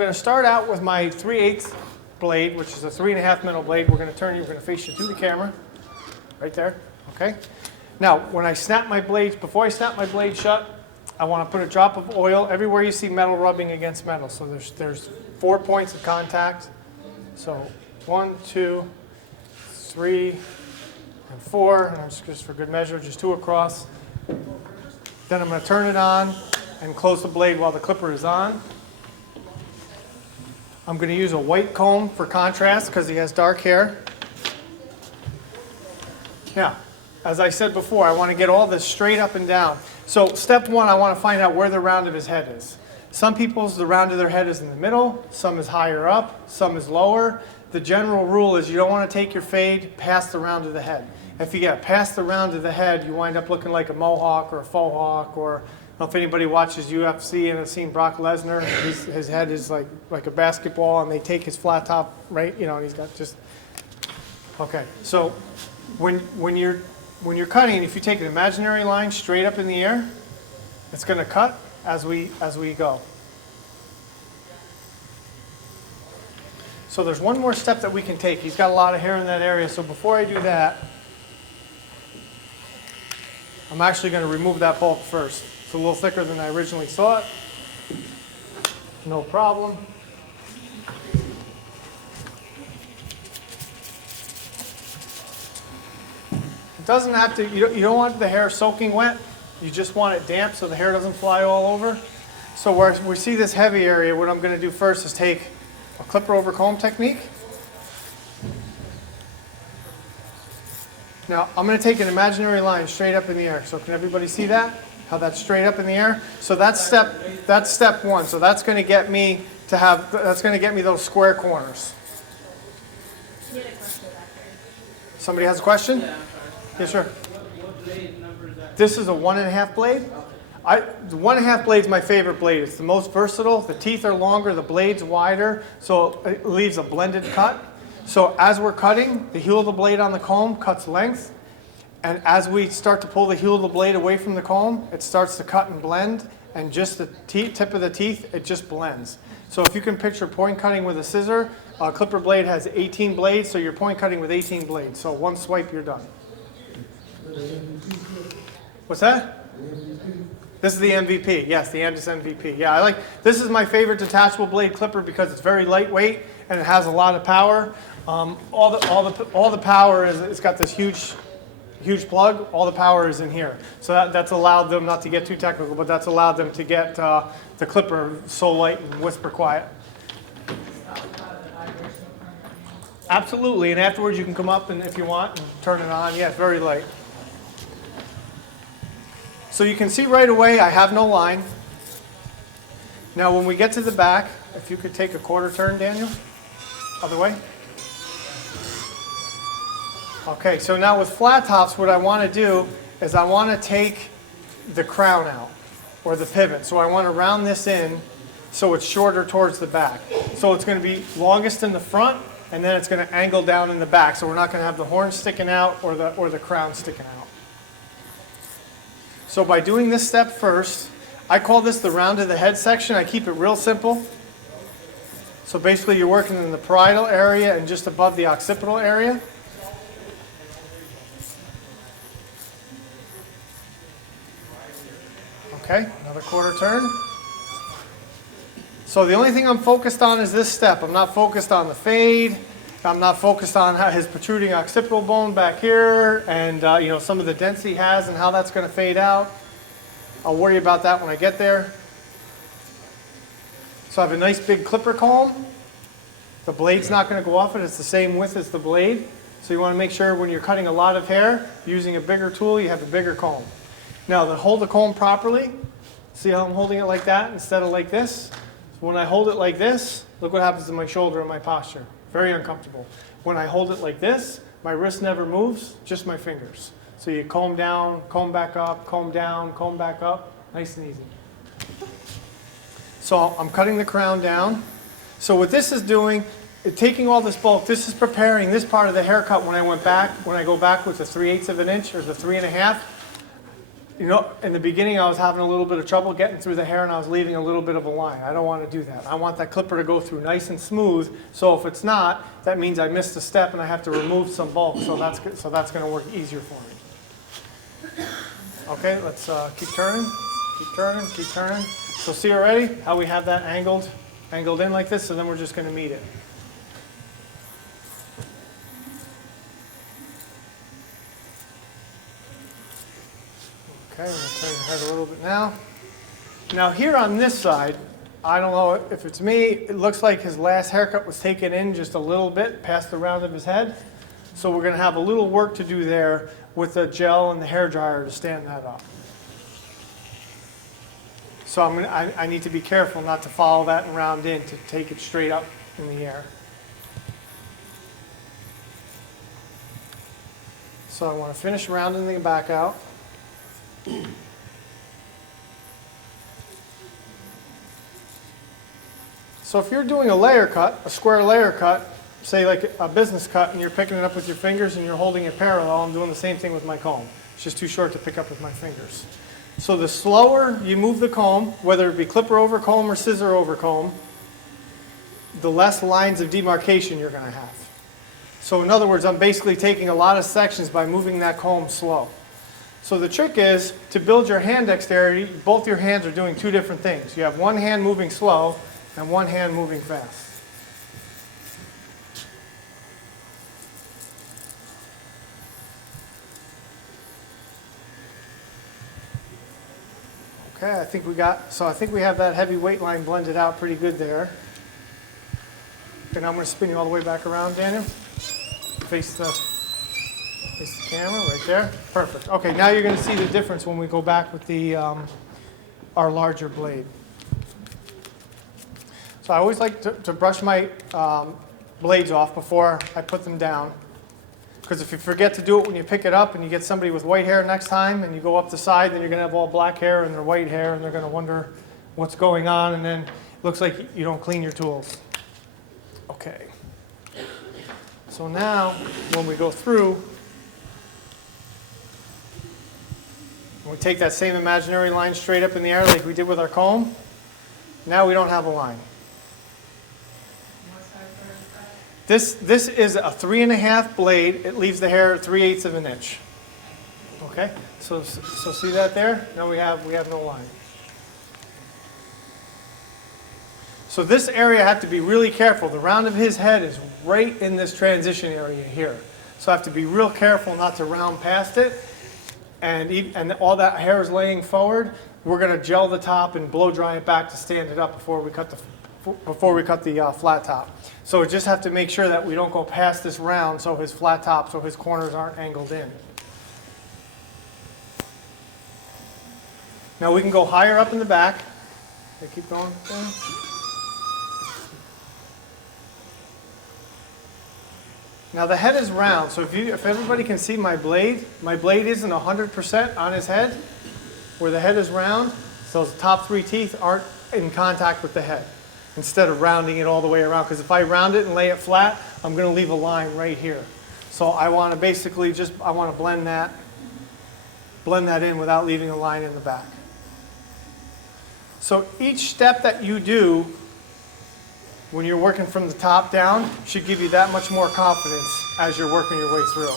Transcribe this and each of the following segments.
going to start out with my 3/8 blade, which is a 3.5 mm blade. We're going to turn you, we're going to face you to the camera, right there, okay? Now, when I snap my blades, before I snap my blade shut, I want to put a drop of oil everywhere you see metal rubbing against metal. So there's 4 points of contact. So 1, 2, 3, and 4, and just for good measure, just 2 across. Then I'm going to turn it on and close the blade while the clipper is on. I'm going to use a white comb for contrast because he has dark hair. Now, as I said before, I want to get all this straight up and down. So step 1, I want to find out where the round of his head is. Some people's, the round of their head is in the middle, some is higher up, some is lower. The general rule is you don't want to take your fade past the round of the head. If you get past the round of the head, you wind up looking like a mohawk or a faux hawk, or I don't know if anybody watches UFC and has seen Brock Lesnar. His head is like a basketball, and they take his flat top, right? You know, and he's got just, okay. So when you're cutting, if you take an imaginary line straight up in the air, it's going to cut as we go. So there's one more step that we can take. He's got a lot of hair in that area, so before I do that, I'm actually going to remove that bulk first. It's a little thicker than I originally thought. No problem. It doesn't have to, you don't want the hair soaking wet. You just want it damp so the hair doesn't fly all over. So where we see this heavy area, what I'm going to do first is take a clipper over comb technique. Now I'm going to take an imaginary line straight up in the air. So can everybody see that? How that's straight up in the air? So that's step 1. So that's going to get me to have, that's going to get me those square corners. Somebody has a question? Yeah. Yes, sir. What blade number is that? This is a 1.5 blade. The 1.5 blade is my favorite blade. It's the most versatile. The teeth are longer, the blade's wider, so it leaves a blended cut. So as we're cutting, the heel of the blade on the comb cuts length, and as we start to pull the heel of the blade away from the comb, it starts to cut and blend, and just the tip of the teeth, it just blends. So if you can picture point cutting with a scissor, a clipper blade has 18 blades, so you're point cutting with 18 blades. So one swipe, you're done. What's that? This is the MVP. Yes, the Andis MVP. Yeah, this is my favorite detachable blade clipper because it's very lightweight and it has a lot of power. All the power is, it's got this huge plug. All the power is in here. So that's allowed them, not to get too technical, but that's allowed them to get the clipper so light and whisper quiet. Absolutely, and afterwards you can come up and if you want and turn it on. Yeah, it's very light. So you can see right away I have no line. Now when we get to the back, if you could take a quarter turn, Daniel, other way. Okay, so now with flat tops, what I want to do is I want to take the crown out, or the pivot. So I want to round this in so it's shorter towards the back. So it's going to be longest in the front, and then it's going to angle down in the back. So we're not going to have the horn sticking out or the crown sticking out. So by doing this step first, I call this the round of the head section. I keep it real simple. So basically you're working in the parietal area and just above the occipital area. Okay, another quarter turn. So the only thing I'm focused on is this step. I'm not focused on the fade. I'm not focused on his protruding occipital bone back here and some of the dents he has and how that's going to fade out. I'll worry about that when I get there. So I have a nice big clipper comb. The blade's not going to go off it. It's the same width as the blade. So you want to make sure when you're cutting a lot of hair, using a bigger tool, you have a bigger comb. Now to hold the comb properly, see how I'm holding it like that instead of like this? So when I hold it like this, look what happens to my shoulder and my posture. Very uncomfortable. When I hold it like this, my wrist never moves, just my fingers. So you comb down, comb back up, comb down, comb back up, nice and easy. So I'm cutting the crown down. So what this is doing, taking all this bulk, this is preparing this part of the haircut when I go back with the 3/8 of an inch or the 3.5. you know, in the beginning I was having a little bit of trouble getting through the hair and I was leaving a little bit of a line. I don't want to do that. I want that clipper to go through nice and smooth. So if it's not, that means I missed a step and I have to remove some bulk. So that's good. So that's going to work easier for me. Okay, let's keep turning, keep turning, keep turning. So see already how we have that angled in like this, so then we're just going to meet it. Okay, I'm going to turn your head a little bit now. Now here on this side, I don't know if it's me, it looks like his last haircut was taken in just a little bit past the round of his head. So we're going to have a little work to do there with the gel and the hair dryer to stand that up. So I need to be careful not to follow that and round in to take it straight up in the air. So I want to finish rounding the back out. So if you're doing a layer cut, a square layer cut, say like a business cut, and you're picking it up with your fingers and you're holding it parallel, I'm doing the same thing with my comb. It's just too short to pick up with my fingers. So the slower you move the comb, whether it be clipper over comb or scissor over comb, the less lines of demarcation you're going to have. So in other words, I'm basically taking a lot of sections by moving that comb slow. So the trick is to build your hand dexterity, both your hands are doing two different things. You have one hand moving slow and one hand moving fast. Okay, I think we have that heavy weight line blended out pretty good there. Okay, now I'm going to spin you all the way back around, Daniel. Face the camera right there. Perfect. Okay, now you're going to see the difference when we go back with the our larger blade. So I always like to brush my blades off before I put them down. Because if you forget to do it when you pick it up and you get somebody with white hair next time and you go up the side, then you're going to have all black hair and their white hair and they're going to wonder what's going on, and then it looks like you don't clean your tools. Okay. So now when we go through, we take that same imaginary line straight up in the air like we did with our comb. Now we don't have a line. This is a 3.5 blade. It leaves the hair 3/8 of an inch. Okay, so see that there? Now we have no line. So this area I have to be really careful. The round of his head is right in this transition area here. So I have to be real careful not to round past it. And all that hair is laying forward. We're going to gel the top and blow dry it back to stand it up before we cut the flat top. So we just have to make sure that we don't go past this round so his flat top, so his corners aren't angled in. Now we can go higher up in the back. Okay, keep going. Now the head is round, so if everybody can see my blade isn't 100% on his head, where the head is round, so the top 3 teeth aren't in contact with the head, instead of rounding it all the way around. Because if I round it and lay it flat, I'm going to leave a line right here. So I want to basically I want to blend that in without leaving a line in the back. So each step that you do when you're working from the top down should give you that much more confidence as you're working your way through.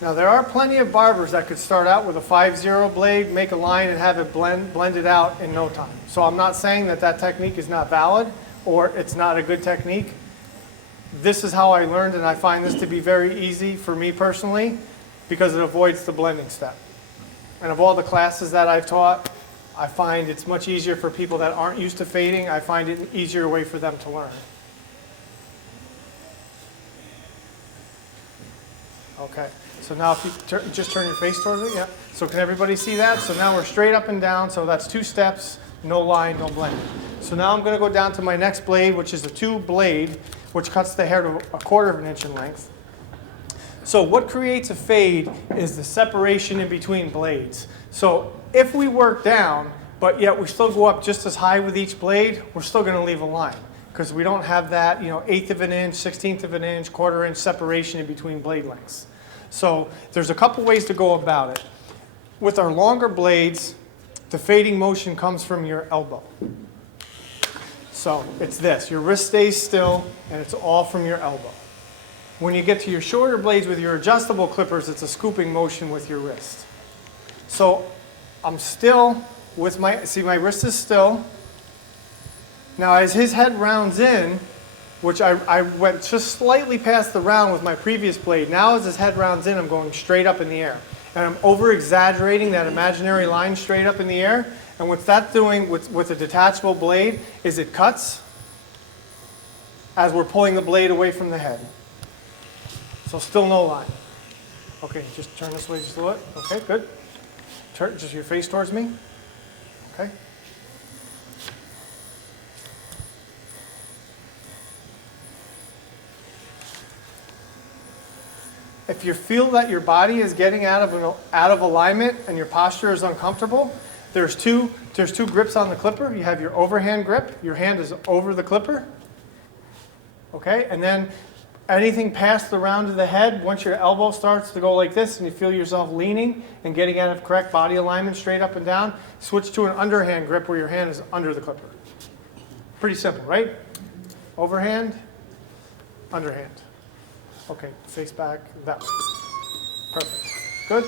Now there are plenty of barbers that could start out with a 5/0 blade, make a line, and have it blended out in no time. So I'm not saying that technique is not valid or it's not a good technique. This is how I learned, and I find this to be very easy for me personally because it avoids the blending step. And of all the classes that I've taught, I find it's much easier for people that aren't used to fading. I find it an easier way for them to learn. Okay, so now if you just turn your face towards it, yeah. So can everybody see that? So now we're straight up and down, so that's 2 steps, no line, no blending. So now I'm going to go down to my next blade, which is a 2 blade, which cuts the hair to 1/4 of an inch in length. So what creates a fade is the separation in between blades. So if we work down, but yet we still go up just as high with each blade, we're still going to leave a line because we don't have that 1/8 of an inch, 1/16 of an inch, 1/4 inch separation in between blade lengths. So there's a couple ways to go about it. With our longer blades, the fading motion comes from your elbow. So it's this, your wrist stays still and it's all from your elbow. When you get to your shorter blades with your adjustable clippers, it's a scooping motion with your wrist. So I'm still with my wrist is still. Now as his head rounds in, which I went just slightly past the round with my previous blade, now as his head rounds in, I'm going straight up in the air. And I'm over-exaggerating that imaginary line straight up in the air. And what that's doing with a detachable blade is it cuts as we're pulling the blade away from the head. So still no line. Okay, just turn this way just a little bit. Okay, good. Turn just your face towards me. Okay. If you feel that your body is getting out of alignment and your posture is uncomfortable, there's two grips on the clipper. You have your overhand grip. Your hand is over the clipper. Okay, and then anything past the round of the head, once your elbow starts to go like this and you feel yourself leaning and getting out of correct body alignment straight up and down, switch to an underhand grip where your hand is under the clipper. Pretty simple, right? Overhand, underhand. Okay, face back, that way. Perfect. Good?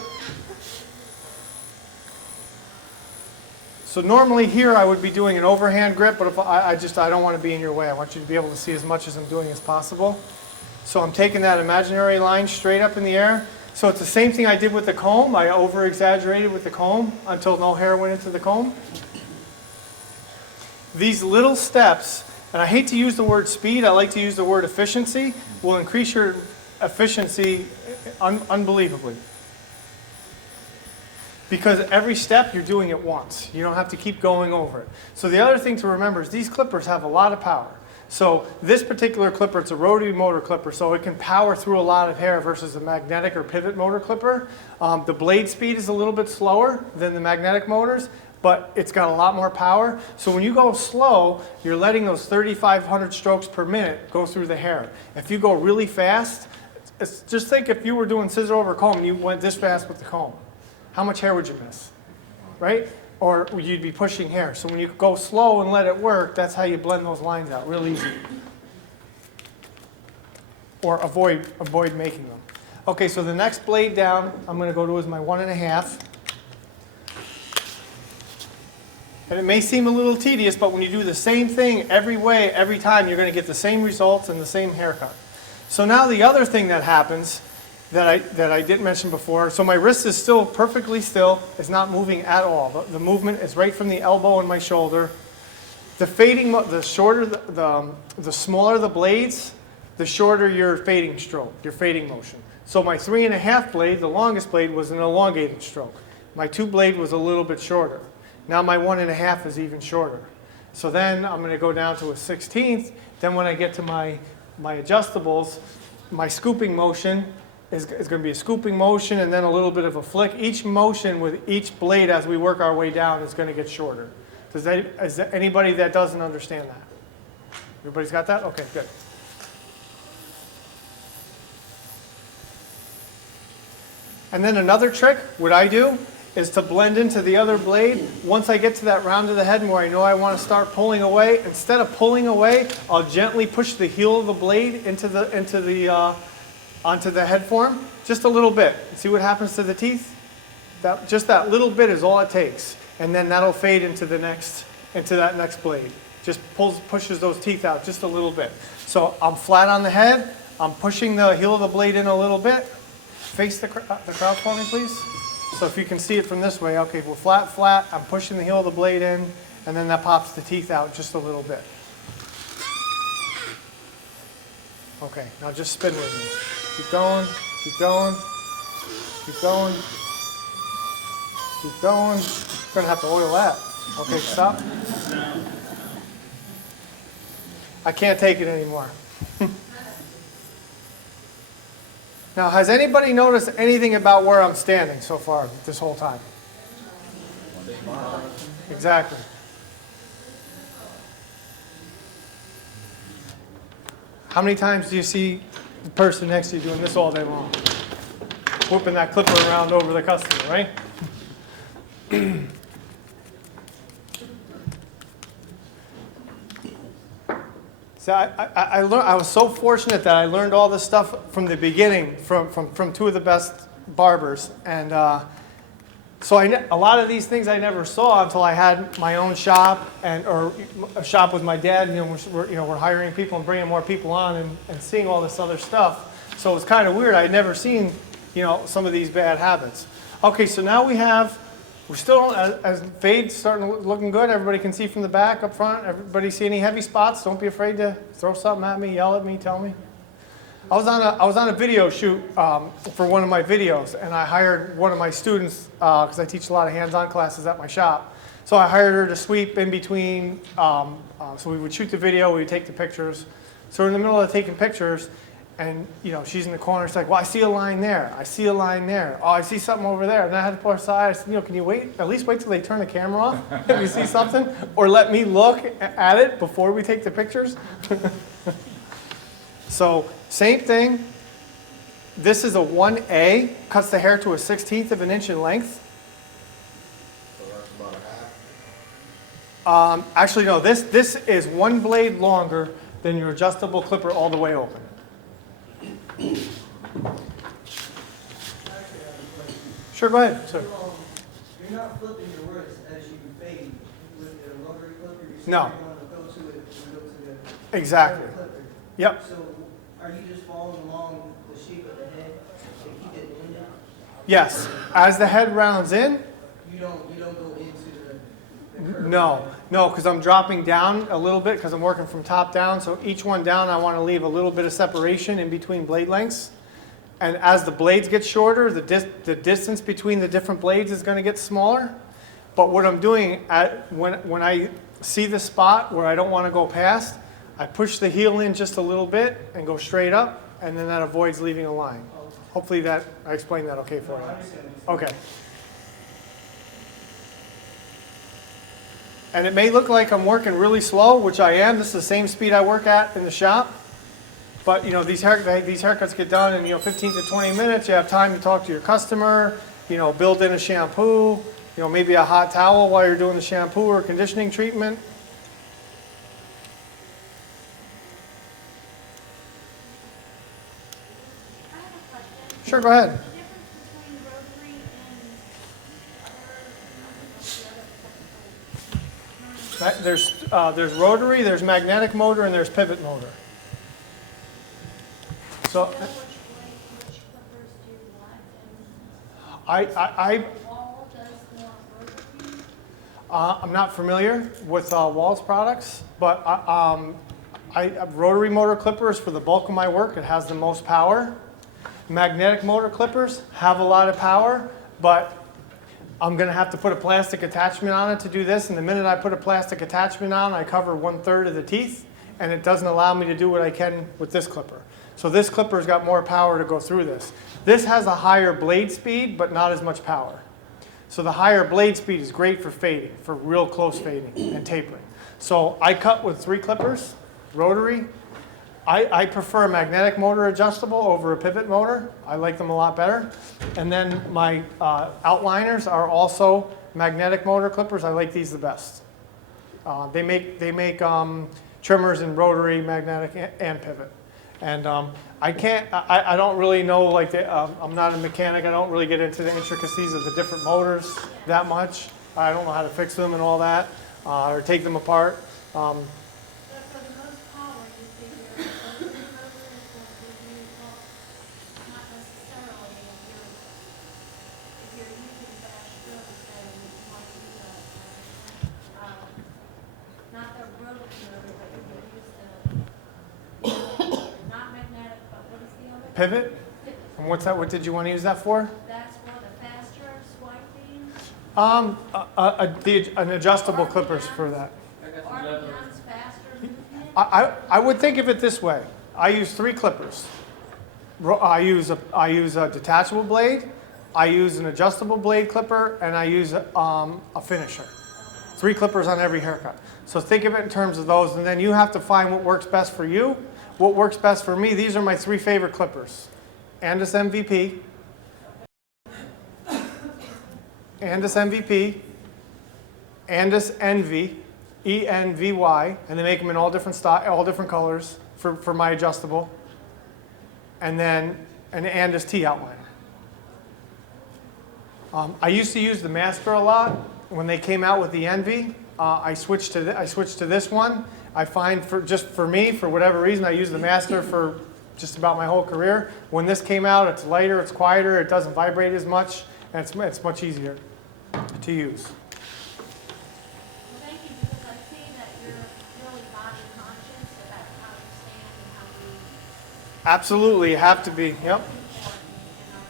So normally here I would be doing an overhand grip, but if I don't want to be in your way. I want you to be able to see as much as I'm doing as possible. So I'm taking that imaginary line straight up in the air. So it's the same thing I did with the comb. I over-exaggerated with the comb until no hair went into the comb. These little steps, and I hate to use the word speed, I like to use the word efficiency, will increase your efficiency unbelievably. Because every step you're doing it once. You don't have to keep going over it. So the other thing to remember is these clippers have a lot of power. So this particular clipper, it's a rotary motor clipper, so it can power through a lot of hair versus a magnetic or pivot motor clipper. The blade speed is a little bit slower than the magnetic motors, but it's got a lot more power. So when you go slow, you're letting those 3,500 strokes per minute go through the hair. If you go really fast, just think if you were doing scissor over comb and you went this fast with the comb. How much hair would you miss, right? Or you'd be pushing hair. So when you go slow and let it work, that's how you blend those lines out, real easy. Or avoid making them. Okay, so the next blade down I'm going to go to is my 1.5. And it may seem a little tedious, but when you do the same thing every way, every time, you're going to get the same results and the same haircut. So now the other thing that happens that I didn't mention before. So my wrist is still perfectly still. It's not moving at all. The movement is right from the elbow and my shoulder. The fading, the shorter, the smaller the blades, the shorter your fading stroke, your fading motion. So my 3.5 blade, the longest blade, was an elongated stroke. My 2 blade was a little bit shorter. Now my 1.5 is even shorter. So then I'm going to go down to a 16th. Then when I get to my adjustables, my scooping motion is going to be a scooping motion and then a little bit of a flick. Each motion with each blade as we work our way down is going to get shorter. Is there anybody that doesn't understand that? Everybody's got that? Okay, good. And then another trick, what I do is to blend into the other blade. Once I get to that round of the head where I know I want to start pulling away, instead of pulling away, I'll gently push the heel of the blade onto the head form, just a little bit. See what happens to the teeth? Just that little bit is all it takes. And then that'll fade into that next blade. Just pushes those teeth out just a little bit. So I'm flat on the head, I'm pushing the heel of the blade in a little bit. Face the crowd for me, please. So if you can see it from this way, okay, we're flat, flat, I'm pushing the heel of the blade in, and then that pops the teeth out just a little bit. Okay, now just spin with me. Keep going, keep going, keep going, keep going. You're gonna have to oil that. Okay, stop. I can't take it anymore. Now, has anybody noticed anything about where I'm standing so far this whole time? Exactly. How many times do you see the person next to you doing this all day long? whipping that clipper around over the customer, right? So I was so fortunate that I learned all this stuff from the beginning from two of the best barbers. And so a lot of these things I never saw until I had my own shop or a shop with my dad. We're hiring people and bringing more people on and seeing all this other stuff. So it was kind of weird. I'd never seen, some of these bad habits. Okay, so now we're still, as fade's starting looking good. Everybody can see from the back up front. Everybody see any heavy spots? Don't be afraid to throw something at me, yell at me, tell me. I was on a video shoot for one of my videos, and I hired one of my students because I teach a lot of hands-on classes at my shop. So I hired her to sweep in between. So we would shoot the video, we would take the pictures. So we're in the middle of taking pictures, and she's in the corner. She's like, "Well, I see a line there. I see a line there. Oh, I see something over there." And I had to pull her aside. I said, "Can you wait? At least wait till they turn the camera off if you see something, or let me look at it before we take the pictures." So same thing. This is a 1A, cuts the hair to a 1/16 of an inch in length. So that's about a half. Actually, no, this is one blade longer than your adjustable clipper all the way open. Sure, go ahead, sir. You're not flipping your wrist as you fade with the rotary clipper. You're No. going to go to it and go to the Exactly. clipper. Yep. So are you just following along the shape of the head to keep it ended? Yes. As the head rounds in, You don't go into the curve. no, because I'm dropping down a little bit because I'm working from top down. So each one down, I want to leave a little bit of separation in between blade lengths. And as the blades get shorter, the distance between the different blades is going to get smaller. But what I'm doing, when I see the spot where I don't want to go past, I push the heel in just a little bit and go straight up, and then that avoids leaving a line. Hopefully I explained that okay for you. Okay. And it may look like I'm working really slow, which I am. This is the same speed I work at in the shop. But these haircuts get done in 15 to 20 minutes. You have time to talk to your customer, build in a shampoo, maybe a hot towel while you're doing the shampoo or conditioning treatment. I have a question. Sure, go ahead. The difference between rotary and There's rotary, there's magnetic motor, and there's pivot motor. So which clippers do what? I Wall does more rotary? I'm not familiar with Wall's products, but rotary motor clippers for the bulk of my work, it has the most power. Magnetic motor clippers have a lot of power, but I'm going to have to put a plastic attachment on it to do this. And the minute I put a plastic attachment on, I cover 1/3 of the teeth, and it doesn't allow me to do what I can with this clipper. So this clipper's got more power to go through this. This has a higher blade speed, but not as much power. So the higher blade speed is great for fading, for real close fading and tapering. So I cut with 3 clippers, rotary. I prefer a magnetic motor adjustable over a pivot motor. I like them a lot better. And then my outliners are also magnetic motor clippers. I like these the best. They make trimmers in rotary, magnetic, and pivot. And I don't really know, I'm not a mechanic. I don't really get into the intricacies of the different motors that much. I don't know how to fix them and all that, or take them apart. But for the most power, you figure rotary motors will give you, well, not necessarily if you're using fast strokes, then you want to use not the rotary motor, but you can use the not magnetic, but what is the other? Pivot? Pivot. And what's that? What did you want to use that for? That's for the faster swiping. An adjustable clippers for that. Organon's faster movement. I would think of it this way. I use 3 clippers. I use a detachable blade, I use an adjustable blade clipper, and I use a finisher. 3 clippers on every haircut. So think of it in terms of those, and then you have to find what works best for you. What works best for me, these are my 3 favorite clippers. Andis MVP, Andis MVP, Andis Envy, ENVY, and they make them in all different colors for my adjustable, and then an Andis T outliner. I used to use the Master a lot. When they came out with the Envy, I switched to this one. I find for me, for whatever reason, I use the Master for just about my whole career. When this came out, it's lighter, it's quieter, it doesn't vibrate as much, and it's much easier to use. Well, thank you, because I see that you're really body conscious about how you stand and how you Absolutely, you have to be. Yep. perform in our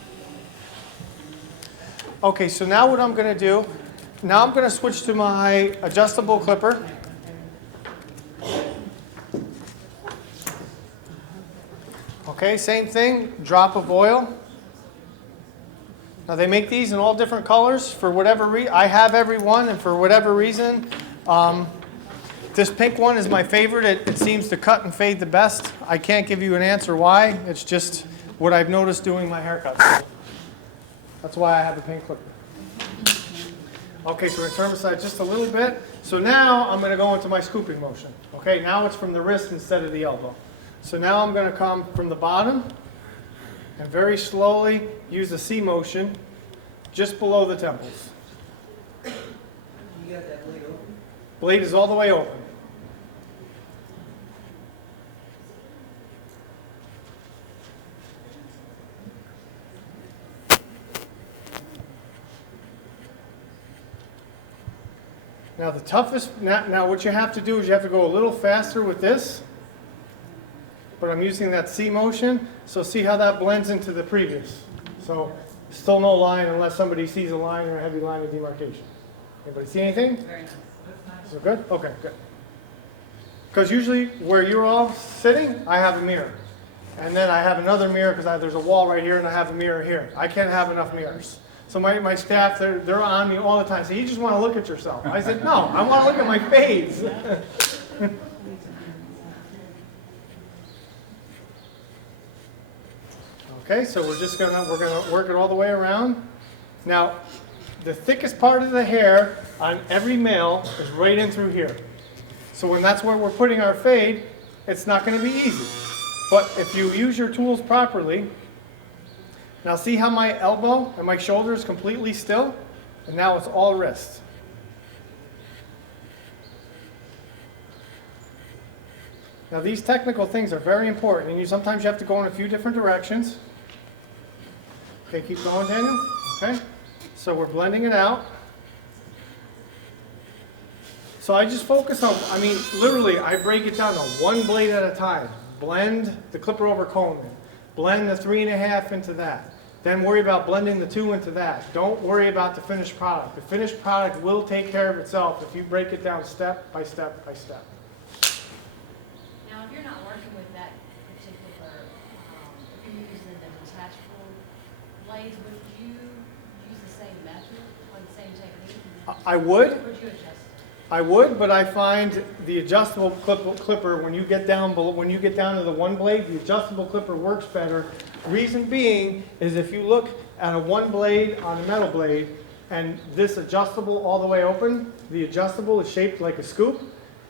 field. Okay, so now what I'm going to do, now I'm going to switch to my adjustable clipper. Okay, same thing, drop of oil. Now they make these in all different colors for whatever reason. I have every one, and for whatever reason, this pink one is my favorite. It seems to cut and fade the best. I can't give you an answer why. It's just what I've noticed doing my haircuts. That's why I have the pink clipper. Okay, so we're going to turn this side just a little bit. So now I'm going to go into my scooping motion. Okay, now it's from the wrist instead of the elbow. So now I'm going to come from the bottom and very slowly use the C motion just below the temples. You got that blade open? Blade is all the way open. Now the toughest, now what you have to do is you have to go a little faster with this, but I'm using that C motion, so see how that blends into the previous. So still no line unless somebody sees a line or a heavy line of demarcation. Anybody see anything? Very nice. Is it good? Okay, good. Because usually where you're all sitting, I have a mirror. And then I have another mirror because there's a wall right here and I have a mirror here. I can't have enough mirrors. So my staff, they're on me all the time. So you just want to look at yourself. I said, no, I want to look at my face. Okay, so we're gonna work it all the way around. Now, the thickest part of the hair on every male is right in through here. So when that's where we're putting our fade, it's not going to be easy. But if you use your tools properly, now see how my elbow and my shoulder is completely still? And now it's all wrist. Now these technical things are very important, and sometimes you have to go in a few different directions. Okay, keep going, Daniel. Okay, so we're blending it out. So I just focus on, literally I break it down to one blade at a time. Blend the clipper over comb in. Blend the 3.5 into that. Then worry about blending the 2 into that. Don't worry about the finished product. The finished product will take care of itself if you break it down step by step by step. Now, if you're not working with that particular, if you're using the detachable blades, would you use the same method or the same technique? I would. Or would you adjust it? I would, but I find the adjustable clipper, when you get down to the one blade, the adjustable clipper works better. Reason being is if you look at a one blade on a metal blade and this adjustable all the way open, the adjustable is shaped like a scoop,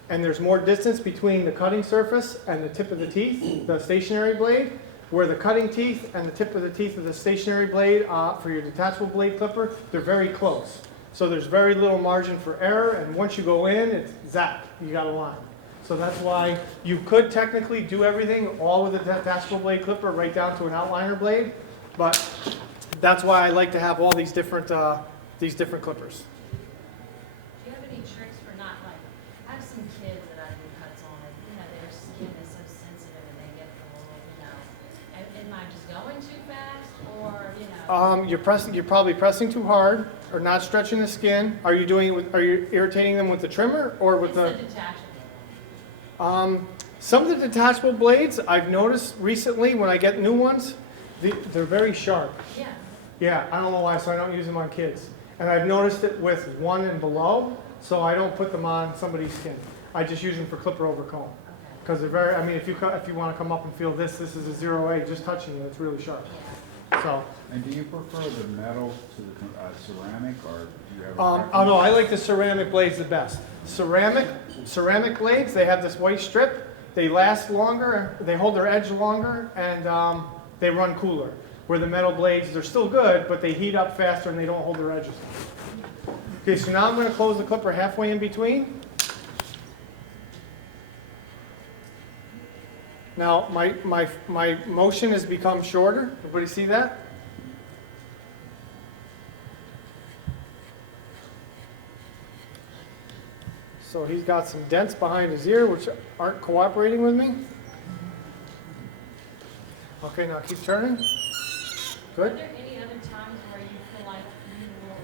and there's more distance between the cutting surface and the tip of the teeth, the stationary blade, where the cutting teeth and the tip of the teeth of the stationary blade for your detachable blade clipper, they're very close. So there's very little margin for error, and once you go in, it's zap, you got a line. So that's why you could technically do everything all with a detachable blade clipper right down to an outliner blade, but that's why I like to have all these different clippers. Do you have any tricks for not, like, I have some kids that I do cuts on, and, their skin is so sensitive and they get a little, am I just going too fast, or, You're probably pressing too hard or not stretching the skin. Are you irritating them with the trimmer or with it's the? the detachable. Some of the detachable blades I've noticed recently when I get new ones, they're very sharp. Yeah. Yeah, I don't know why, so I don't use them on kids. And I've noticed it with 1 and below, so I don't put them on somebody's skin. I just use them for clipper over comb. Okay. Because they're very, if you want to come up and feel this is a 0A, just touching it, it's really sharp. Yeah. So, And do you prefer the metal to the ceramic, or do you have a oh preference? no, I like the ceramic blades the best. Ceramic blades, they have this white strip. They last longer, they hold their edge longer, and they run cooler. Where the metal blades, they're still good, but they heat up faster and they don't hold their edges. Okay, so now I'm going to close the clipper halfway in between. Now my motion has become shorter. Everybody see that? So he's got some dents behind his ear which aren't cooperating with me. Okay, now keep turning. Are Good. there any other times where you feel like you will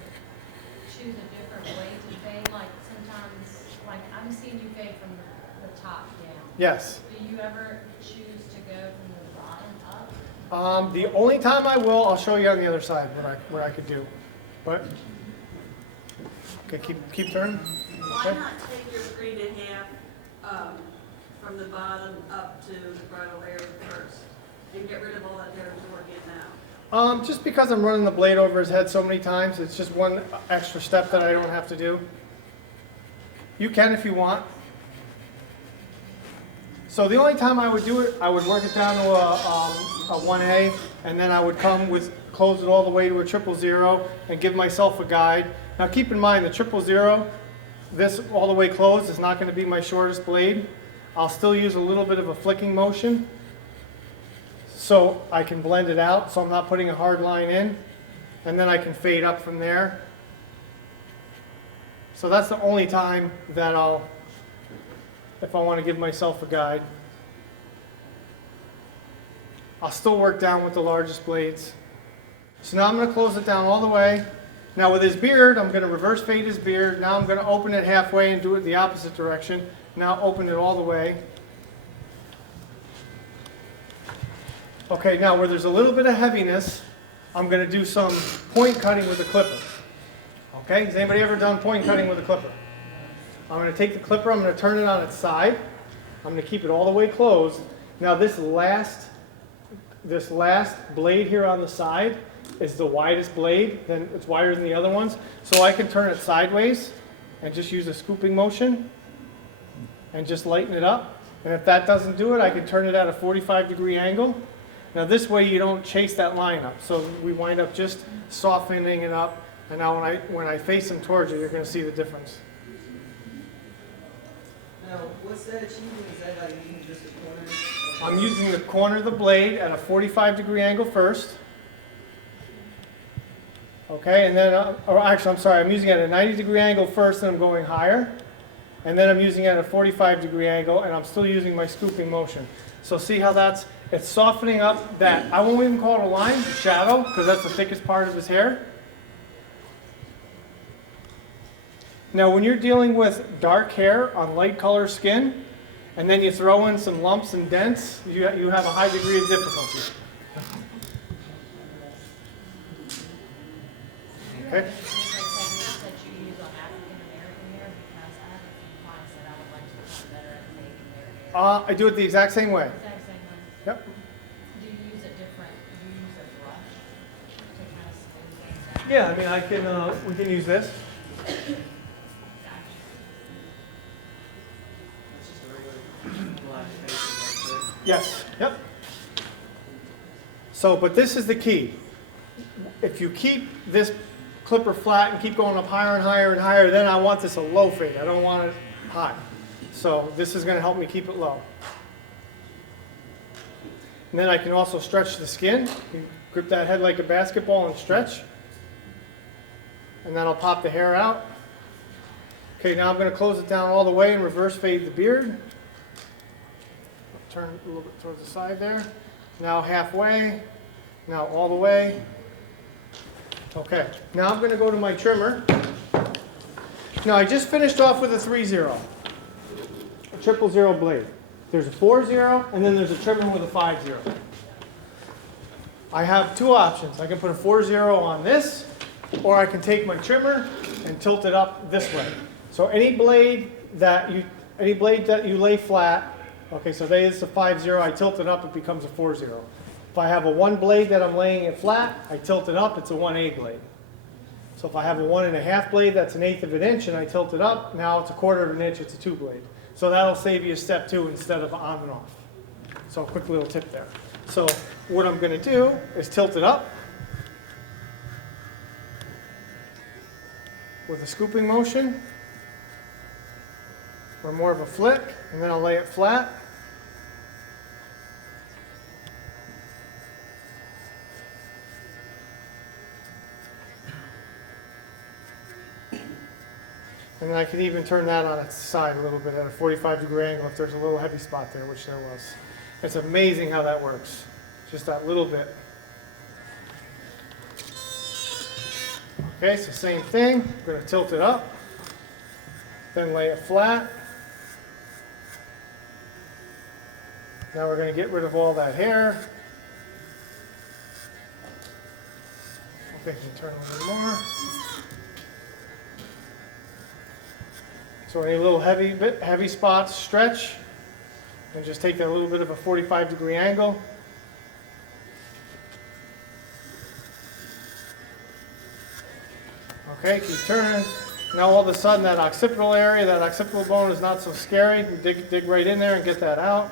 choose a different way to fade? Like sometimes, like I'm seeing you fade from the top down. Yes. Do you ever choose to go from the bottom up? The only time I will, I'll show you on the other side what I could do. But okay, keep turning. Why not take your 3.5 from the bottom up to the bridle area first and get rid of all that hair before getting out? Just because I'm running the blade over his head so many times, it's just one extra step that I don't have to do. You can if you want. So the only time I would do it, I would work it down to a 1A, and then I would close it all the way to a 000 and give myself a guide. Now keep in mind the 000, this all the way closed is not going to be my shortest blade. I'll still use a little bit of a flicking motion so I can blend it out so I'm not putting a hard line in, and then I can fade up from there. So that's the only time that if I want to give myself a guide. I'll still work down with the largest blades. So now I'm going to close it down all the way. Now with his beard, I'm going to reverse fade his beard. Now I'm going to open it halfway and do it the opposite direction. Now open it all the way. Okay, now where there's a little bit of heaviness, I'm going to do some point cutting with the clipper. Okay, has anybody ever done point cutting with a clipper? I'm going to take the clipper, I'm going to turn it on its side. I'm going to keep it all the way closed. Now this last blade here on the side is the widest blade, then it's wider than the other ones. So I can turn it sideways and just use a scooping motion and just lighten it up. And if that doesn't do it, I can turn it at a 45-degree angle. Now this way you don't chase that line up. So we wind up just softening it up. And now when I face them towards you, you're going to see the difference. Now, what's that achieving? Is that like using just the corners? I'm using the corner of the blade at a 45-degree angle first. Okay, and then, or actually, I'm sorry, I'm using it at a 90-degree angle first, and I'm going higher. And then I'm using it at a 45-degree angle, and I'm still using my scooping motion. So see how it's softening up that, I won't even call it a line, shadow, because that's the thickest part of his hair. Now when you're dealing with dark hair on light color skin, and then you throw in some lumps and dents, you have a high degree of difficulty. Okay. Is there techniques that you use on African American hair? Because I have a few clients that I would like to become better at fading their hair. I do it the exact same way. Exact same way. Yep. Do you use a different, do you use a brush to kind of smooth things out? Yeah, I mean, we can use this. It's just a regular black face like that. Yes. Yep. So, but this is the key. If you keep this clipper flat and keep going up higher and higher and higher, then I want this a low fade. I don't want it high. So this is going to help me keep it low. And then I can also stretch the skin. You grip that head like a basketball and stretch. And that'll pop the hair out. Okay, now I'm going to close it down all the way and reverse fade the beard. Turn a little bit towards the side there. Now halfway. Now all the way. Okay, now I'm going to go to my trimmer. Now I just finished off with a 3-0, a 000 blade. There's a 4-0, and then there's a trimmer with a 5-0. I have two options. I can put a 4-0 on this, or I can take my trimmer and tilt it up this way. So any blade that you lay flat, okay, so this is a 5-0, I tilt it up, it becomes a 4-0. If I have a 1 blade that I'm laying it flat, I tilt it up, it's a 1/8 blade. So if I have a 1.5 blade, that's 1/8 of an inch, and I tilt it up, now it's a 1/4 of an inch, it's a 2 blade. So that'll save you a step 2 instead of on and off. So a quick little tip there. So what I'm going to do is tilt it up with a scooping motion, or more of a flick, and then I'll lay it flat. And then I can even turn that on its side a little bit at a 45-degree angle if there's a little heavy spot there, which there was. It's amazing how that works. Just that little bit. Okay, so same thing. I'm going to tilt it up, then lay it flat. Now we're going to get rid of all that hair. I think we can turn a little more. So any little heavy spots, stretch, and just take that little bit of a 45-degree angle. Okay, keep turning. Now all of a sudden that occipital area, that occipital bone is not so scary. We dig right in there and get that out.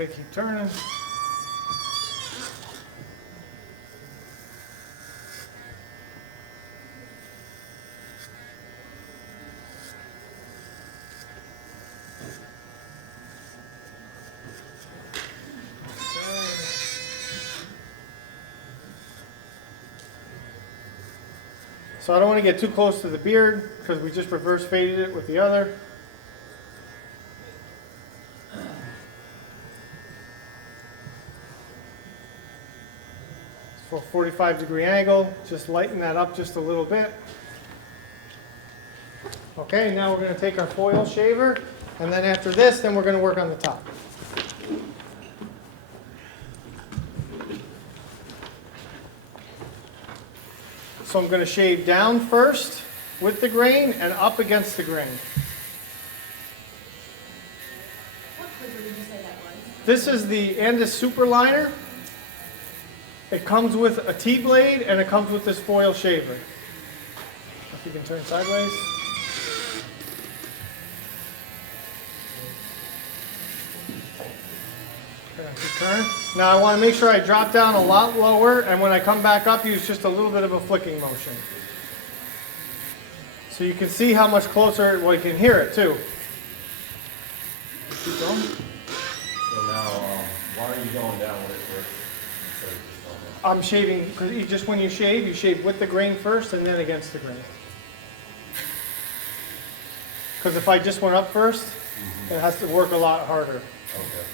Okay, keep turning. So I don't want to get too close to the beard because we just reverse faded it with the other. For a 45-degree angle, just lighten that up just a little bit. Okay, now we're going to take our foil shaver, and then after this, then we're going to work on the top. So I'm going to shave down first with the grain and up against the grain. What clipper did you say that was? This is the Andis Super Liner. It comes with a T-blade and it comes with this foil shaver. If you can turn sideways. Okay, keep turning. Now I want to make sure I drop down a lot lower, and when I come back up, use just a little bit of a flicking motion. So you can see how much closer, well, you can hear it too. Keep going. So now, why are you going down with it first? instead of just going up? I'm shaving, because just when you shave with the grain first and then against the grain. Because if I just went up first, it has to work a lot harder. Okay.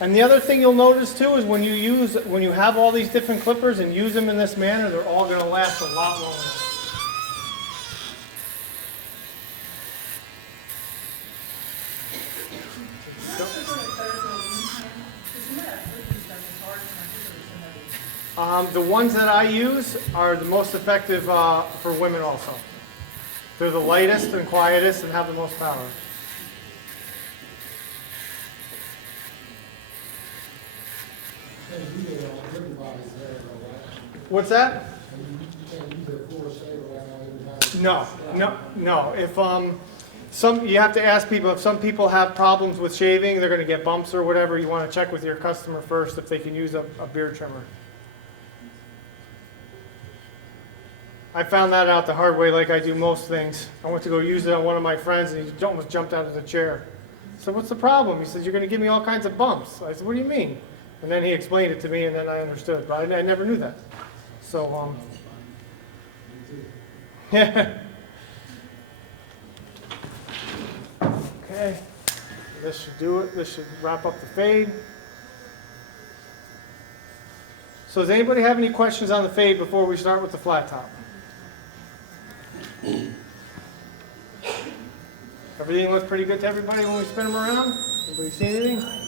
And the other thing you'll notice too is when you have all these different clippers and use them in this manner, they're all going to last a lot longer. The ones that I use are the most effective for women also. They're the lightest and quietest and have the most power. What's that? No. If you have to ask people, if some people have problems with shaving, they're going to get bumps or whatever, you want to check with your customer first if they can use a beard trimmer. I found that out the hard way, like I do most things. I went to go use it on one of my friends, and he almost jumped out of the chair. I said, "What's the problem?" He said, "You're going to give me all kinds of bumps." I said, "What do you mean?" And then he explained it to me, and then I understood. But I never knew that. So, yeah. Okay. This should do it. This should wrap up the fade. So does anybody have any questions on the fade before we start with the flat top? Everything looks pretty good to everybody when we spin them around? Anybody see anything?